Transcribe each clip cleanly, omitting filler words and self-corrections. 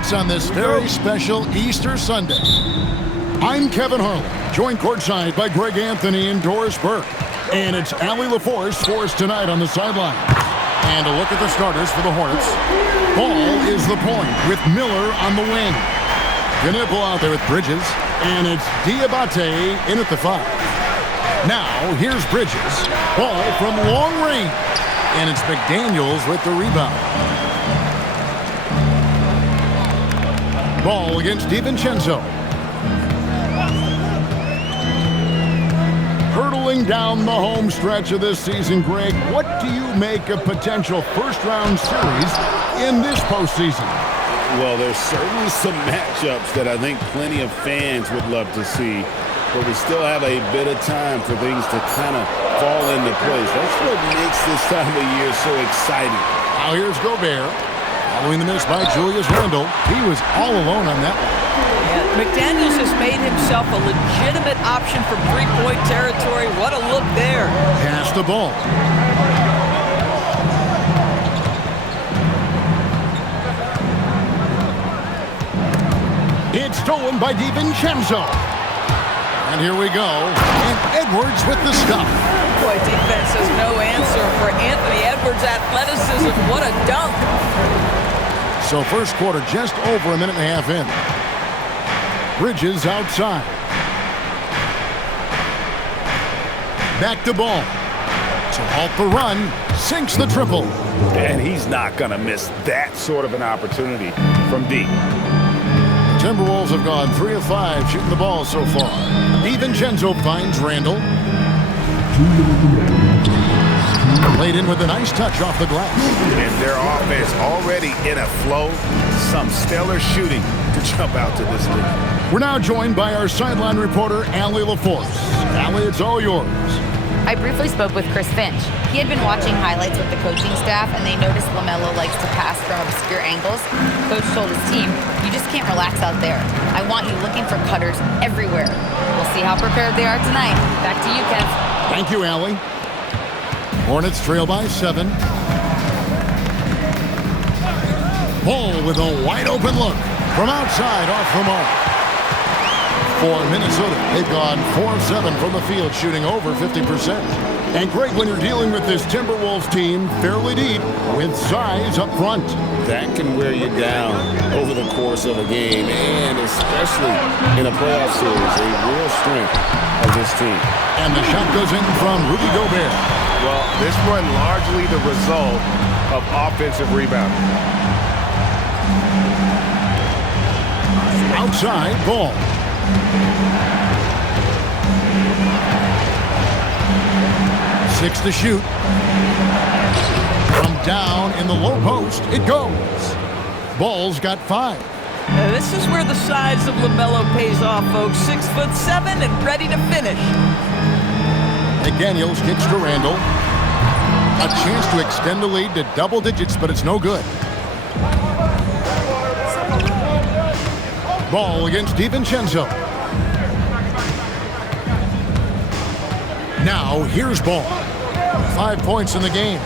sports on this very special Easter Sunday. I'm Kevin Harlan, joined courtside by Greg Anthony and Doris Burke. And it's Allie LaForce for us tonight on the sideline. And a look at the starters for the Hornets. Ball is the point with Miller on the wing. Knipple out there with Bridges. And it's Diabate in at the 5. Now, here's Bridges. Ball from long range. And it's McDaniels with the rebound. Ball against DiVincenzo. Hurtling down the home stretch of this season, Greg, what do you make of potential first-round series in this postseason? Well, there's certainly some matchups that I think plenty of fans would love to see, but we still have a bit of time for things to kind of fall into place. That's what makes this time of year so exciting. Now here's Gobert. Following the miss by Julius Randle. He was all alone on that one. Yeah, McDaniels has made himself a legitimate option for three-point territory. What a look there. Pass the ball. It's stolen by DiVincenzo. And here we go. And Edwards with the stop. Boy, defense has no answer for Anthony Edwards' athleticism. What a dunk. So first quarter just over a minute and a half in. Bridges outside. Back to Ball. To halt the run. Sinks the triple. And he's not going to miss that sort of an opportunity from deep. The Timberwolves have gone 3 of 5 shooting the ball so far. DiVincenzo finds Randle. Played in with a nice touch off the glass. And their offense already in a flow. Some stellar shooting to jump out to this lead. We're now joined by our sideline reporter, Allie LaForce. Allie, it's all yours. I briefly spoke with Chris Finch. He had been watching highlights with the coaching staff, and they noticed LaMelo likes to pass from obscure angles. Coach told his team, you just can't relax out there. I want you looking for cutters everywhere. We'll see how prepared they are tonight. Back to you, Kev. Thank you, Allie. Hornets trail by 7. Ball with a wide open look from outside off the mark. For Minnesota, they've gone 4 of 7 from the field, shooting over 50%. And Greg, when you're dealing with this Timberwolves team fairly deep with size up front, that can wear you down over the course of a game, and especially in a playoff series, a real strength of this team. And the shot goes in from Rudy Gobert. Well, this one largely the result of offensive rebounding. Outside, Ball. Six to shoot. From down in the low post, it goes. Ball's got 5. This is where the size of LaMelo pays off, folks. 6'7" and ready to finish. McDaniels kicks to Randle. A chance to extend the lead to double digits, but it's no good. Ball against DiVincenzo. Now, here's Ball. 5 points in the game.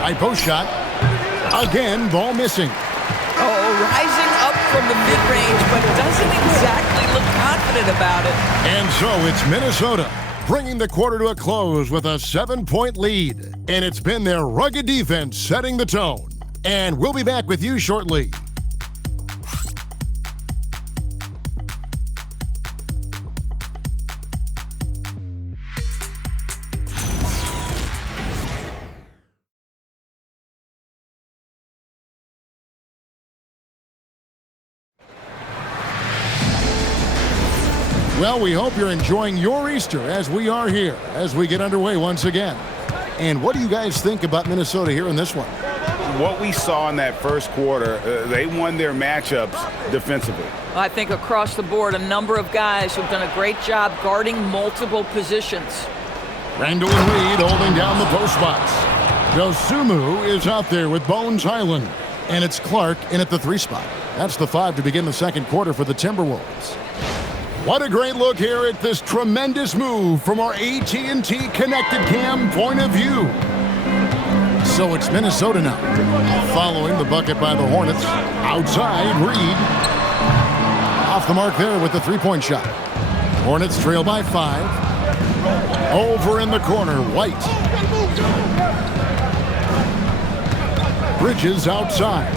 High post shot. Again, Ball missing. Oh, rising up from the mid-range, but doesn't exactly look confident about it. And so it's Minnesota bringing the quarter to a close with a 7-point lead. And it's been their rugged defense setting the tone. And we'll be back with you shortly. Well, we hope you're enjoying your Easter as we are here, as we get underway once again. And what do you guys think about Minnesota here in this one? What we saw in that first quarter, they won their matchups defensively. I think across the board, a number of guys who've done a great job guarding multiple positions. Randle and Reed holding down the post spots. Dosunmu is out there with Bones Highland. And it's Clark in at the 3 spot. That's the 5 to begin the second quarter for the Timberwolves. What a great look here at this tremendous move from our AT&T Connected Cam point of view. So it's Minnesota now. Following the bucket by the Hornets. Outside, Reed. Off the mark there with the three-point shot. Hornets trail by 5. Over in the corner, White. Bridges outside.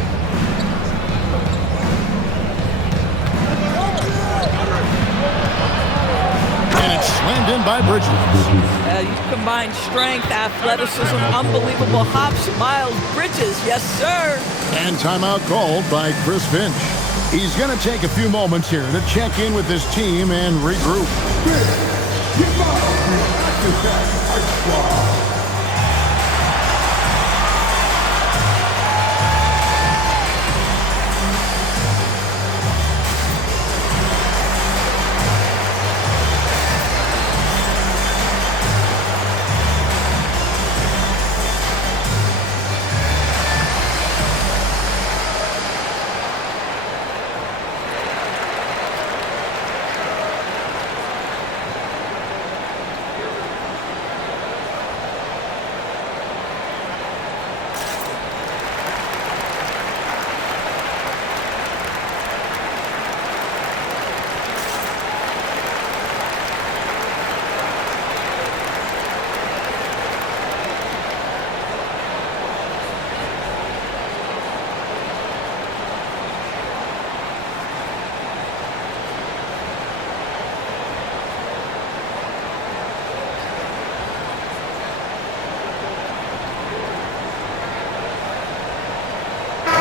And it's slammed in by Bridges. You combine strength, athleticism, unbelievable hops. Miles Bridges, yes, sir. And timeout called by Chris Finch. He's going to take a few moments here to check in with his team and regroup.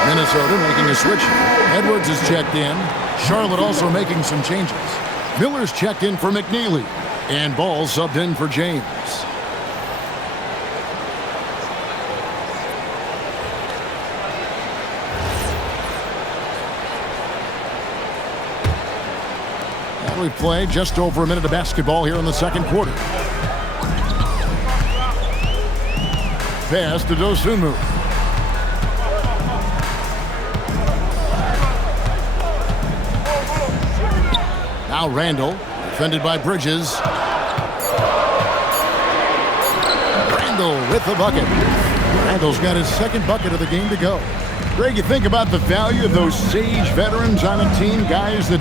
Minnesota making a switch. Edwards is checked in. Charlotte also making some changes. Miller's checked in for McNeely. And Ball subbed in for James. And we've played just over a minute of basketball here in the second quarter. Pass to Dosunmu. Now Randall, defended by Bridges. Randall with the bucket. Randall's got his second bucket of the game to go. Greg, you think about the value of those sage veterans on a team, guys that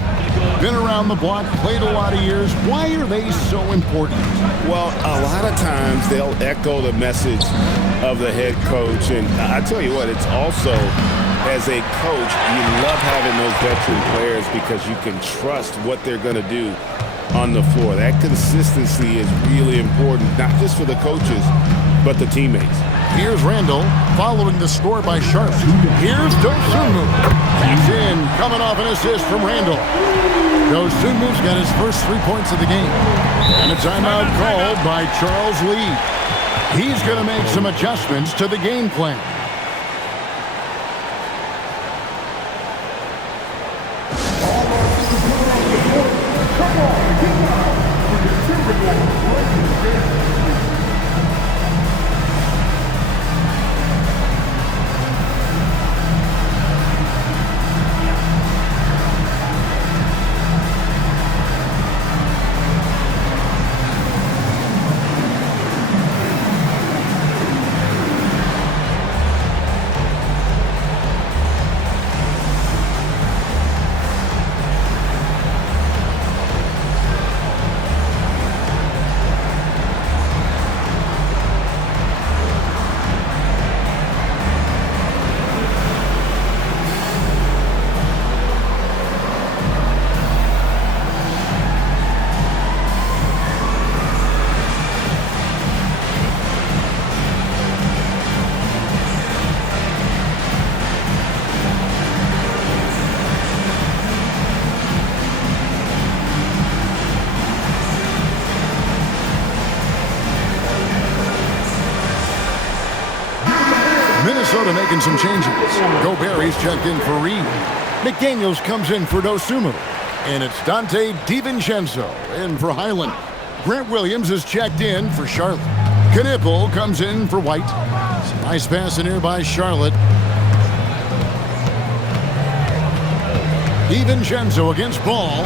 been around the block, played a lot of years. Why are they so important? Well, a lot of times they'll echo the message of the head coach. And I tell you what, it's also, as a coach, you love having those veteran players because you can trust what they're going to do on the floor. That consistency is really important, not just for the coaches, but the teammates. Here's Randall, following the score by Sharp. Here's Dosunmu. He's in, coming off an assist from Randall. Dosunmu's got his first 3 points of the game. And a timeout called by Charles Lee. He's going to make some adjustments to the game plan. Minnesota making some changes. Gobert's checked in for Reed. McDaniels comes in for Dosunmu. And it's Dante DiVincenzo in for Highland. Grant Williams is checked in for Charlotte. Knipple comes in for White. Some nice passing here by Charlotte. DiVincenzo against Ball.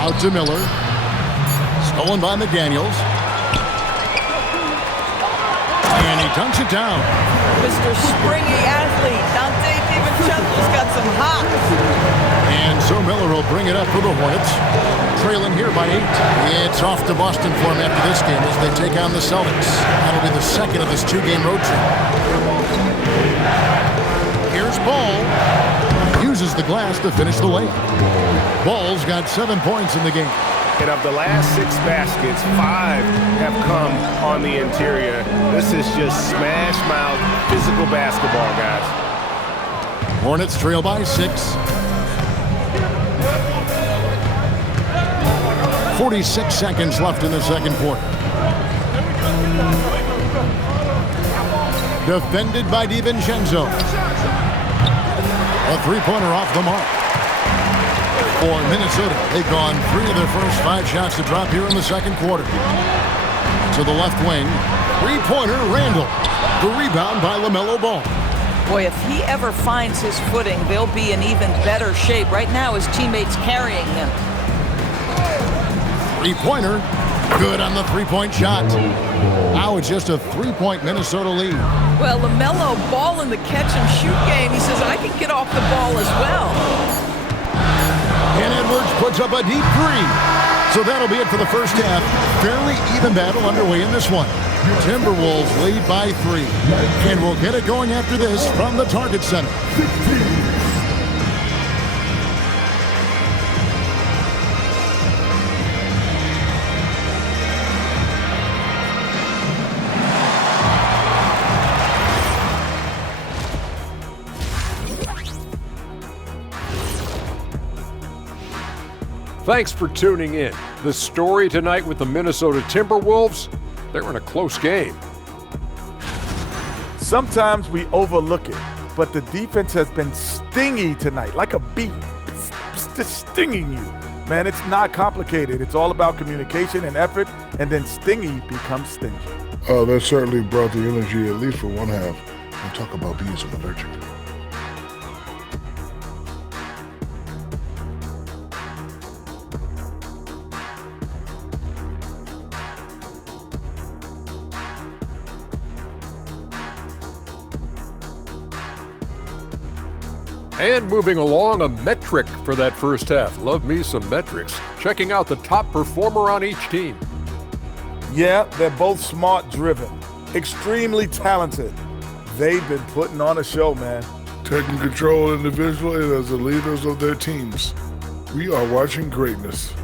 Out to Miller. Stolen by McDaniels. he dunks it down. Mr. Springy athlete, Dante DiVincenzo's got some hops. And so Miller will bring it up for the Hornets, trailing here by 8. It's off to Boston for him after this game as they take on the Celtics. That'll be the second of this 2-game road trip. Here's Ball. Uses the glass to finish the layup. Ball's got 7 points in the game. And of the last 6 baskets, 5 have come on the interior. This is just smash mouth physical basketball, guys. Hornets trail by 6. 46 seconds left in the second quarter. Defended by DiVincenzo. A three-pointer off the mark. For Minnesota, they've gone 3 of their first 5 shots to drop here in the second quarter. To the left wing, three-pointer Randall. The rebound by LaMelo Ball. Boy, if he ever finds his footing, they'll be in even better shape. Right now, his teammates carrying him. Three-pointer, good on the three-point shot. Now it's just a 3-point Minnesota lead. Well, LaMelo Ball in the catch-and-shoot game, he says, I can get off the ball as well. And Edwards puts up a deep 3. So that'll be it for the first half. Fairly even battle underway in this one. Timberwolves lead by 3. And we'll get it going after this from the Target Center. Thanks for tuning in. The story tonight with the Minnesota Timberwolves, they're in a close game. Sometimes we overlook it, but the defense has been stingy tonight, like a bee, just stinging you. Man, it's not complicated. It's all about communication and effort, and then stingy becomes stingy. That certainly brought the energy, at least for one half. And talk about bees, I'm allergic. And moving along, a metric for that first half. Love me some metrics. Checking out the top performer on each team. Yeah, they're both smart-driven, extremely talented. They've been putting on a show, man. Taking control individually as the leaders of their teams. We are watching greatness.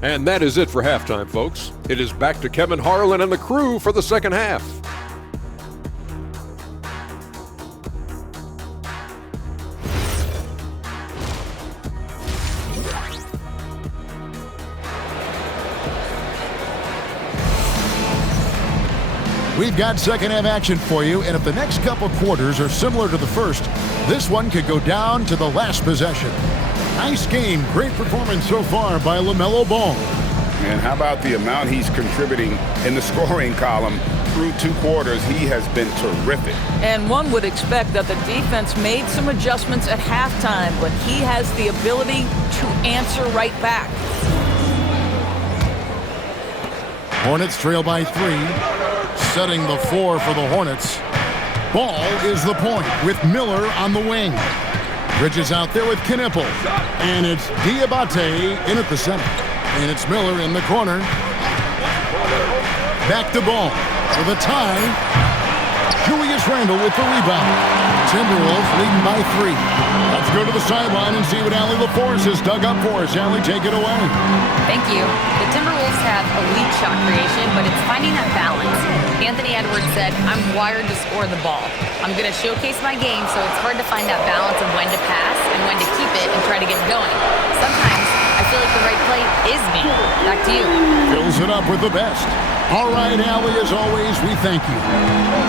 And that is it for halftime, folks. It is back to Kevin Harlan and the crew for the second half. We've got second half action for you, and if the next couple quarters are similar to the first, this one could go down to the last possession. Nice game, great performance so far by LaMelo Ball. And how about the amount he's contributing in the scoring column through 2 quarters? He has been terrific. And one would expect that the defense made some adjustments at halftime, but he has the ability to answer right back. Hornets trail by 3. Setting the floor for the Hornets. Ball is the point with Miller on the wing. Bridges out there with Knipple. And it's Diabate in at the center. And it's Miller in the corner. Back to Ball for the tie. Julius Randle with the rebound. Timberwolves leading by 3. Let's go to the sideline and see what Allie LaForce has dug up for us. Allie, take it away. Thank you. The Timberwolves have elite shot creation, but it's finding that balance. Anthony Edwards said, I'm wired to score the ball. I'm going to showcase my game, so it's hard to find that balance of when to pass and when to keep it and try to get going. Sometimes I feel like the right play is me. Back to you. Fills it up with the best. All right, Allie, as always, we thank you.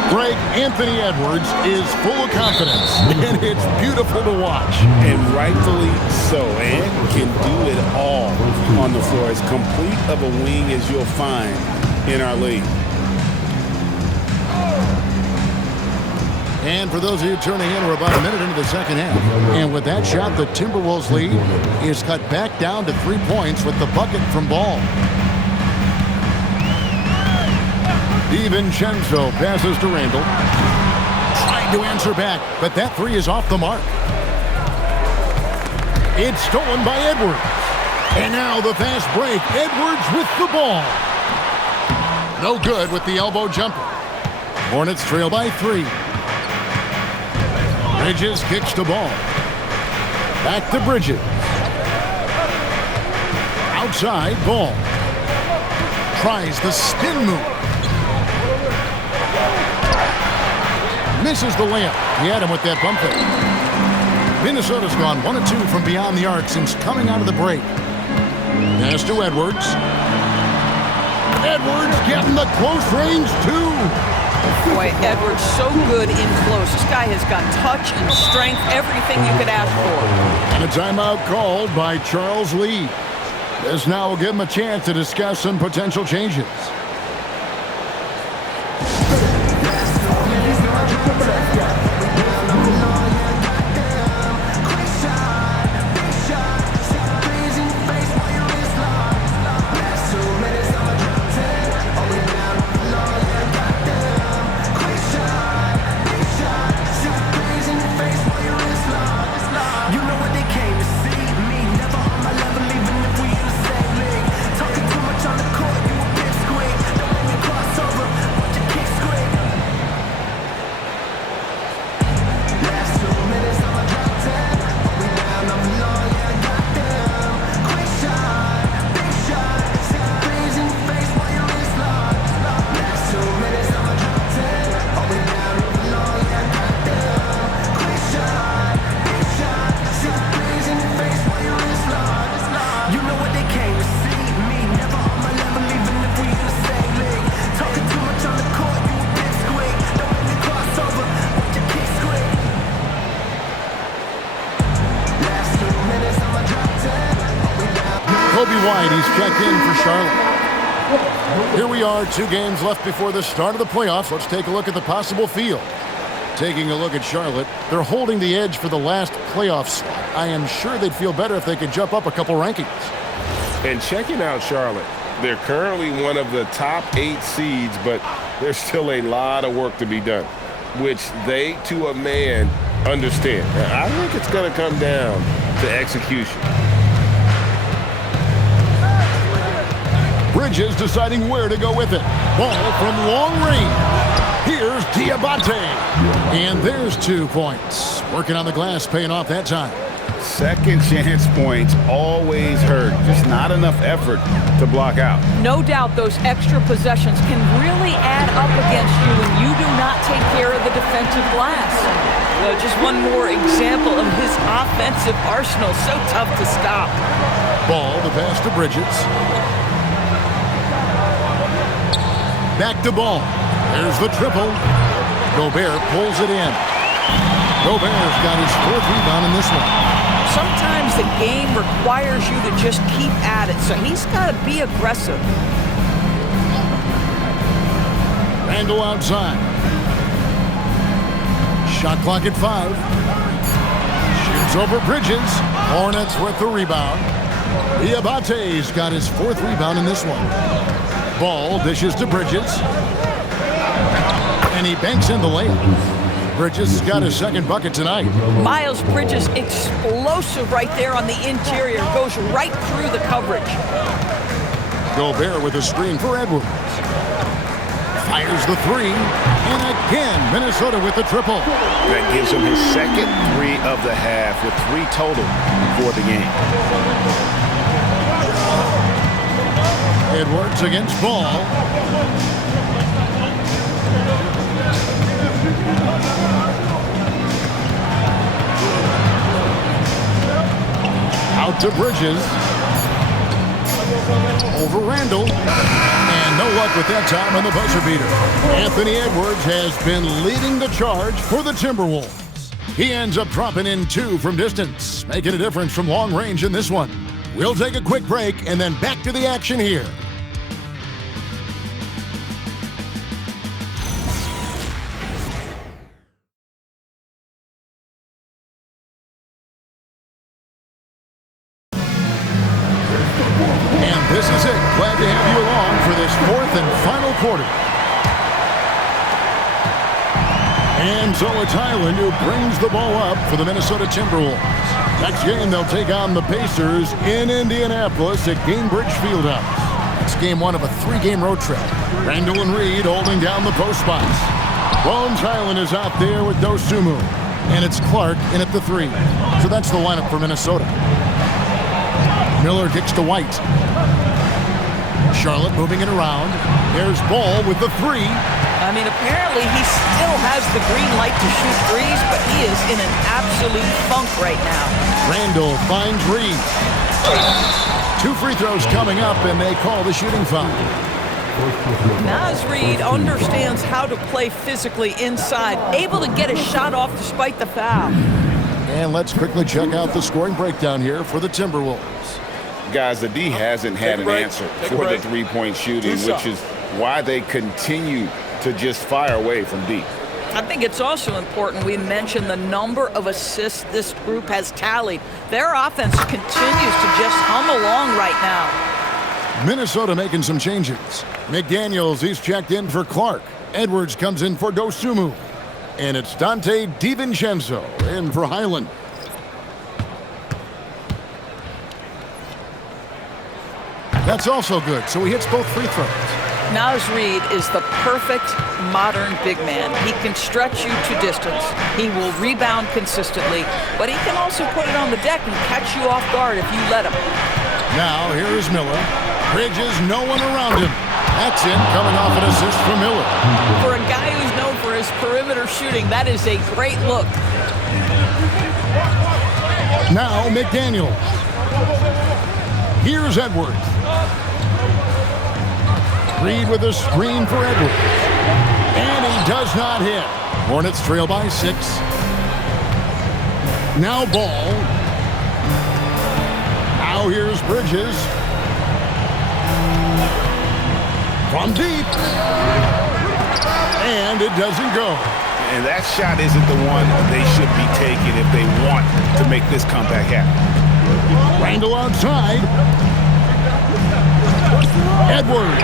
Greg, Anthony Edwards is full of confidence, and it's beautiful to watch. And rightfully so, and can do it all on the floor. As complete of a wing as you'll find in our league. And for those of you turning in, we're about a minute into the second half. And with that shot, the Timberwolves lead is cut back down to 3 points with the bucket from Ball. DiVincenzo passes to Randall. Trying to answer back, but that three is off the mark. It's stolen by Edwards. And now the fast break. Edwards with the ball. No good with the elbow jumper. Hornets trail by 3. Bridges kicks the ball. Back to Bridges. Outside ball. Tries the spin move. Misses the layup. He had him with that bump fake. Minnesota's gone 1 of 2 from beyond the arc since coming out of the break. Pass to Edwards. Edwards getting the close range too. Boy, Edwards so good in close. This guy has got touch and strength, everything you could ask for. And a timeout called by Charles Lee. This now will give him a chance to discuss some potential changes. Kobe White, he's checked in for Charlotte. Here we are, 2 games left before the start of the playoffs. Let's take a look at the possible field. Taking a look at Charlotte, they're holding the edge for the last playoff slot. I am sure they'd feel better if they could jump up a couple rankings. And checking out Charlotte, they're currently one of the top 8 seeds, but there's still a lot of work to be done, which they, to a man, understand. I think it's going to come down to execution. Bridges deciding where to go with it. Ball from long range. Here's Diabate. And there's 2 points. Working on the glass, paying off that time. Second chance points always hurt. Just not enough effort to block out. No doubt those extra possessions can really add up against you when you do not take care of the defensive glass. Just one more example of his offensive arsenal. So tough to stop. Ball, the pass to Bridges. Back to Ball. There's the triple. Gobert pulls it in. Gobert's got his 4th rebound in this one. Sometimes the game requires you to just keep at it, so he's got to be aggressive. Randall outside. Shot clock at 5. Shoots over Bridges. Hornets with the rebound. Diabate's got his 4th rebound in this one. Ball dishes to Bridges. And he banks in the layup. Bridges has got his 2nd bucket tonight. Miles Bridges explosive right there on the interior. Goes right through the coverage. Gobert with a screen for Edwards. Fires the 3. And again, Minnesota with the triple. That gives him his 2nd 3 of the half with 3 total for the game. Edwards against Ball. Out to Bridges. Over Randall. And no luck with that time on the buzzer beater. Anthony Edwards has been leading the charge for the Timberwolves. He ends up dropping in 2 from distance, making a difference from long range in this one. We'll take a quick break and then back to the action here. This is it. Glad to have you along for this 4th and final quarter. And so it's Highland who brings the ball up for the Minnesota Timberwolves. Next game, they'll take on the Pacers in Indianapolis at Gainbridge Fieldhouse. It's game one of a 3-game road trip. Randall and Reed holding down the post spots. Bones Highland is out there with Dosunmu. And it's Clark in at the 3. So that's the lineup for Minnesota. Miller kicks to White. Charlotte moving it around. There's Ball with the 3. I mean, apparently he still has the green light to shoot threes, but he is in an absolute funk right now. Randall finds Reed. 2 free throws coming up, and they call the shooting foul. Naz Reid understands how to play physically inside, able to get a shot off despite the foul. And let's quickly check out the scoring breakdown here for the Timberwolves. Guys, the D hasn't had an answer for the three-point shooting, which is why they continue to just fire away from deep. I think it's also important we mention the number of assists this group has tallied. Their offense continues to just hum along right now. Minnesota making some changes. McDaniels, he's checked in for Clark. Edwards comes in for Dosunmu. And it's Dante DiVincenzo in for Highland. That's also good, so he hits both free throws. Naz Reid is the perfect modern big man. He can stretch you to distance. He will rebound consistently, but he can also put it on the deck and catch you off guard if you let him. Now, here is Miller. Bridges, no one around him. That's in, coming off an assist from Miller. For a guy who's known for his perimeter shooting, that is a great look. Now, McDaniel. Here's Edwards. Reed with a screen for Edwards. And he does not hit. Hornets trail by 6. Now Ball. Now here's Bridges. From deep. And it doesn't go. And that shot isn't the one they should be taking if they want to make this comeback happen. Randall outside. Edwards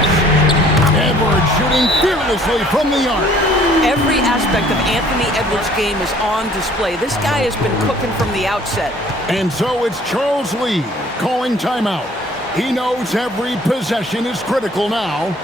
shooting fearlessly from the arc. Every aspect of Anthony Edwards' game is on display. This guy has been cooking from the outset. And so it's Charles Lee calling timeout. He knows every possession is critical now.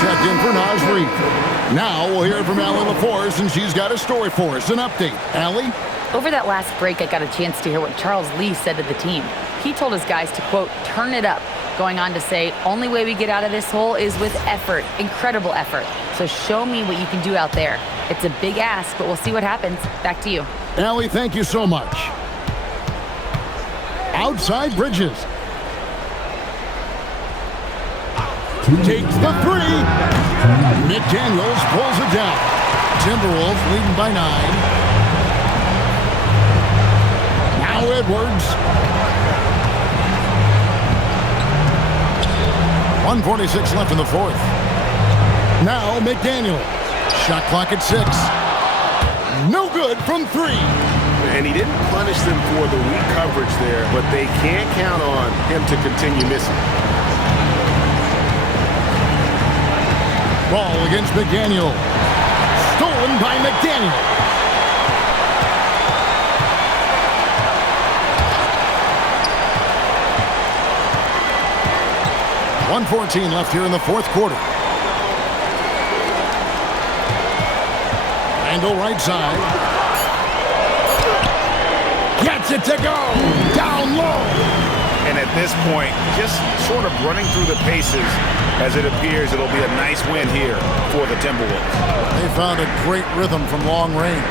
Checked in for Naz Reid. Now we'll hear from Allie LaForce, and she's got a story for us. An update. Allie? Over that last break, I got a chance to hear what Charles Lee said to the team. He told his guys to, quote, turn it up, going on to say, only way we get out of this hole is with effort, incredible effort. So show me what you can do out there. It's a big ask, but we'll see what happens. Back to you. Allie, thank you so much. Outside Bridges. Takes the 3. McDaniels pulls it down. Timberwolves leading by 9. Now Edwards. 1:46 left in the 4th. Now McDaniels. Shot clock at 6. No good from 3. And he didn't punish them for the weak coverage there, but they can't count on him to continue missing. Ball against McDaniel. Stolen by McDaniel. 1:14 left here in the fourth quarter. Angle right side. Gets it to go. Down low. And at this point, just sort of running through the paces as it appears it'll be a nice win here for the Timberwolves. They found a great rhythm from long range.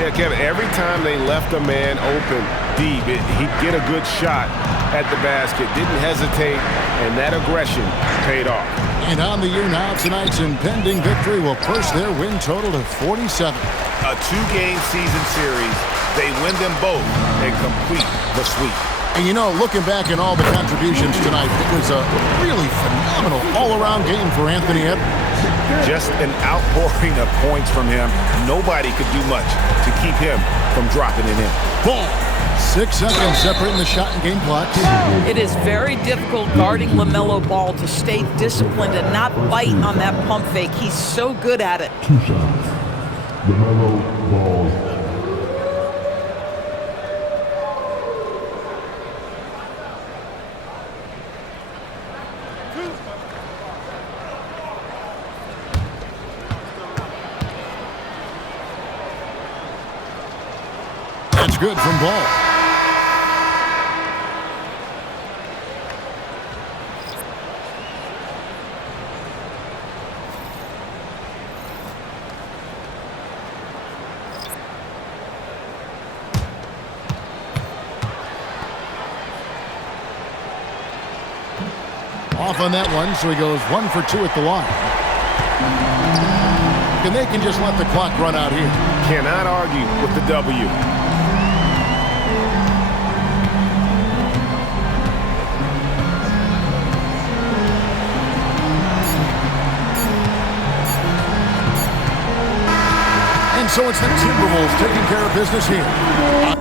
Yeah, Kevin, every time they left a man open deep, he'd get a good shot at the basket, didn't hesitate, and that aggression paid off. And on the year now, tonight's impending victory will push their win total to 47. A two-game season series, they win them both and complete the sweep. And you know, looking back at all the contributions tonight, it was a really phenomenal all-around game for Anthony Edwards. Just an outpouring of points from him. Nobody could do much to keep him from dropping it in. Ball. 6 seconds separating the shot and game clocks. It is very difficult guarding LaMelo Ball to stay disciplined and not bite on that pump fake. He's so good at it. 2 shots. LaMelo Ball. That's good from Ball. Off on that one, so he goes 1 for 2 at the line. And they can just let the clock run out here. Cannot argue with the W. And so it's the Timberwolves taking care of business here